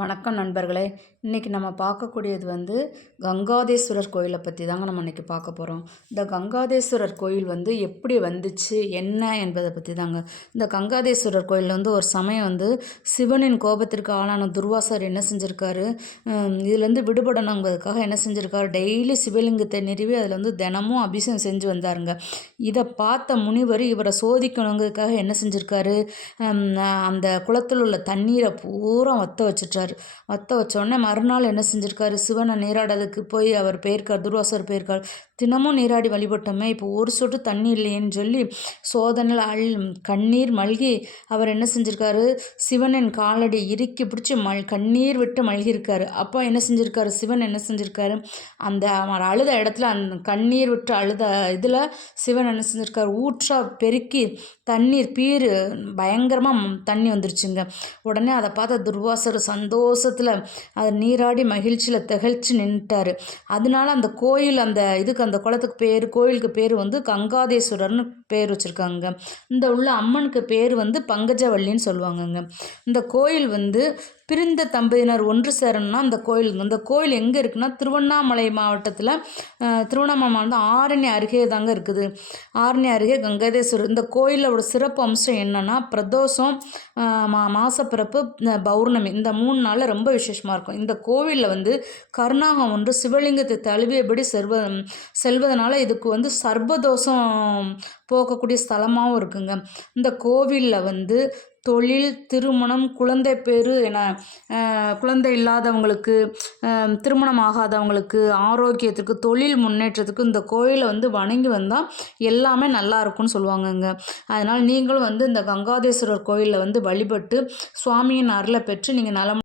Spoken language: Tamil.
வணக்கம் நண்பர்களே. இன்றைக்கி நம்ம பார்க்கக்கூடியது கங்காதேஸ்வரர் கோயிலை பற்றி தாங்க நம்ம இன்றைக்கி பார்க்க போகிறோம். இந்த கங்காதேஸ்வரர் கோயில் எப்படி வந்துச்சு என்ன என்பதை பற்றி தாங்க. இந்த கங்காதேஸ்வரர் கோயிலில் ஒரு சமயம் சிவனின் கோபத்திற்கு ஆளான துர்வாசர் என்ன செஞ்சுருக்காரு, இதுலேருந்து விடுபடணுங்கிறதுக்காக என்ன செஞ்சுருக்காரு, டெய்லி சிவலிங்கத்தை நிறுவி அதில் தினமும் அபிஷேகம் செஞ்சு வந்தாருங்க. இதை பார்த்த முனிவர் இவரை சோதிக்கணுங்கிறதுக்காக என்ன செஞ்சுருக்காரு, அந்த குளத்தில் உள்ள தண்ணீரை பூரா வற்ற வச்சுட்டார். வற்ற வச்சோடனே மறுநாள் என்ன செஞ்சுருக்காரு, சிவனை நீராடலுக்கு போய் அவர் போயிருக்கார், துர்வாசர் போயிருக்கார். தினமும் நீராடி வழிபட்டோமே, இப்போ ஒரு சொட்டு தண்ணி இல்லையேன்னு சொல்லி சோதனையில் கண்ணீர் மல்கி அவர் என்ன செஞ்சுருக்காரு, சிவனின் காலடி இறுக்கி பிடிச்சி கண்ணீர் விட்டு மல்கியிருக்காரு. அப்போ என்ன செஞ்சுருக்காரு, சிவன் என்ன செஞ்சுருக்காரு, அந்த அவர் அழுத இடத்துல அந்த கண்ணீர் விட்டு அழுத இதில் சிவன் என்ன செஞ்சுருக்காரு, ஊற்றா பெருக்கி தண்ணீர் பீரு பயங்கரமாக தண்ணி வந்துருச்சுங்க. உடனே அதை பார்த்த துர்வாசர் சந்தோஷத்தில் அதை நீராடி மகிழ்ச்சியில் திகழ்ச்சி நின்றுட்டார். அதனால அந்த கோயில் அந்த குளத்துக்கு பேர், கோயிலுக்கு பேர் கங்காதேஸ்வரர்னு பேர் வச்சுருக்காங்க. இந்த உள்ள அம்மனுக்கு பேர் பங்கஜவல்லின்னு சொல்லுவாங்கங்க. இந்த கோயில் பிரிந்த தம்பதியினர் ஒன்று சேரணும்னா இந்த கோயில் எங்கே இருக்குன்னா திருவண்ணாமலை மாவட்டத்தில், திருவண்ணாமலை ஆரணி அருகே தாங்க இருக்குது. ஆரணி அருகே கங்காதேஸ்வரர். இந்த கோயிலோட சிறப்பு அம்சம் என்னன்னா, பிரதோஷம், மாசப்பிறப்பு, பௌர்ணமி, இந்த 3 நாளில் ரொம்ப விசேஷமாக இருக்கும். இந்த கோவிலில் கருணாகம் ஒன்று சிவலிங்கத்தை தழுவியபடி செல்வதனால இதுக்கு சர்பதோஷம் போக்கக்கூடிய ஸ்தலமாகவும் இருக்குங்க. இந்த கோவிலில் தொழில், திருமணம், குழந்தை பேரு என குழந்தை இல்லாதவங்களுக்கு, திருமணம் ஆகாதவங்களுக்கு, ஆரோக்கியத்துக்கு, தொழில் முன்னேற்றத்துக்கு இந்த கோயிலை வணங்கி வந்தால் எல்லாமே நல்லா இருக்கும்னு சொல்லுவாங்கங்க. அதனால் நீங்களும் இந்த கங்காதேஸ்வரர் கோயிலில் வழிபட்டு சுவாமியின் அருளை பெற்று நீங்கள் நலம்